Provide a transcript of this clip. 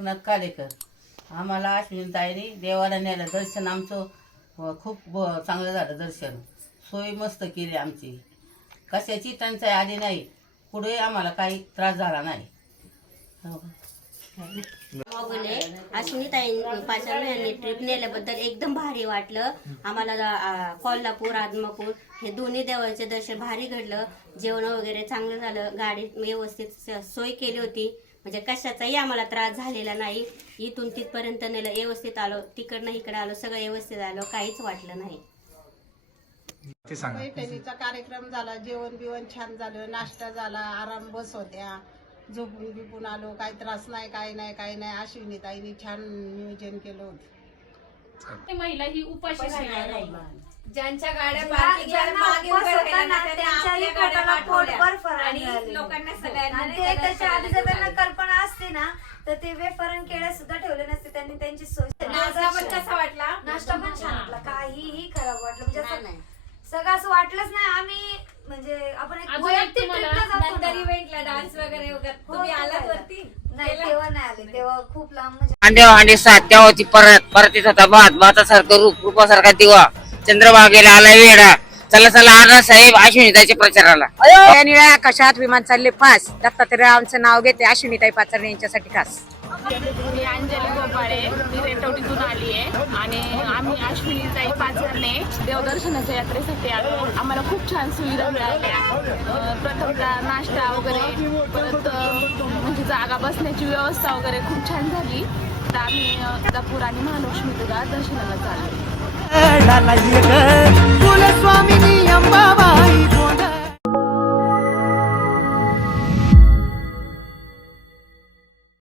एकनाथ कालेकर. आम्हाला अश्विनी ताईने देवाला नेलं. दर्शन आमचं खूप ब- चांगलं झालं दर्शन. सोय मस्त केली आमची. कशाची टंचाई आली नाही. पुढे आम्हाला काही त्रास झाला नाही. हो का? मागुले अश्विनीताई पाचार यांनी ट्रिप नेल्याबद्दल एकदम भारी वाटलं. आम्हाला आ, कोल्हापूर आदमापूर हे दोन्ही देवाचे दर्शन भारी घडलं. जेवण वगैरे चांगलं झालं. गाडी व्यवस्थित स- सोय केली होती. म्हणजे कशाचाही आम्हाला त्रास झालेला नाही. इथून तिथपर्यंत नेलं व्यवस्थित आलो तिकडनं इकडं आलो सगळं व्यवस्थित आलो काहीच वाटलं नाही. ते सांगा. पैठणीचा कार्यक्रम झाला जेवण बिवण छान झालं नाश्ता झाला आराम बस होत्या. झोपून बिपून आलो काही त्रास नाही काही नाही काही नाही अश्विनी ताईनी छान नियोजन केलं होतं. महिला ही उपाशी राहिल्या. ज्यांच्या गाड्या ज्या- parking च्या ज्यांना मागे उपवास उभ्या होता राहिल्या ना, ना, त्यांनी त्यांच्याही आपल्या गाड्या पोटाला पाठवल्या. पोटभर फराळ आणि मिळाले. लोकांना सगळ्यांना आणि नाही ते का त्याच्या आधी जर दर्शनाला त्यांना घेऊन आले. कल्पना असते ना तर ते वेफरण केळ्या सुद्धा ठेवले नसते. त्यांनी त्यांची सोय नाश्ता पण कसा वाटला? नाश्ता पण छान वाटला. काहीही खराब वाटलं. म्हणजे असं सगळं असं वाटलंच नाही. आम्ही म्हणजे आपण एक अजून एक वैयक्तिक तुम्हाला tripला जातो नंतर ना. इव्हेंटला डान्स वगैरे वगैरे हो, तुम्ही ते आलात झालं. वरती? नाही केला? तेव्हा नाही आले. तेव्हा खूप लांब म्हणजे अंडे अंडे सात त्या होती. परत परत येत होता भात भातासारखं रूप रूपासारखा दिवा. चंद्रभागेला आला वेडा. चला चला आला साहेब अश्विनीताच्या प्रचाराला. या निळ्या आकाशात विमान चालले फास दत्तात्रय आमचं नाव घेते अश्विनीताई पाचरणे यांच्यासाठी खास. मी अंजली गोपाळे मी रेटवटीतून आली आहे. आणि आम्ही अश्विनीताई पाचरणे देवदर्शनाच्या यात्रेसाठी आलो. आम्हाला खूप छान सुविधा मिळाल्या. प्रथमतः नाश्ता वगैरे परत म्हणजे जागा बसण्याची व्यवस्था वगैरे खूप छान झाली. आता आम्ही सिद्धापूर आणि महालक्ष्मी दुधात दर्शनाला चाललो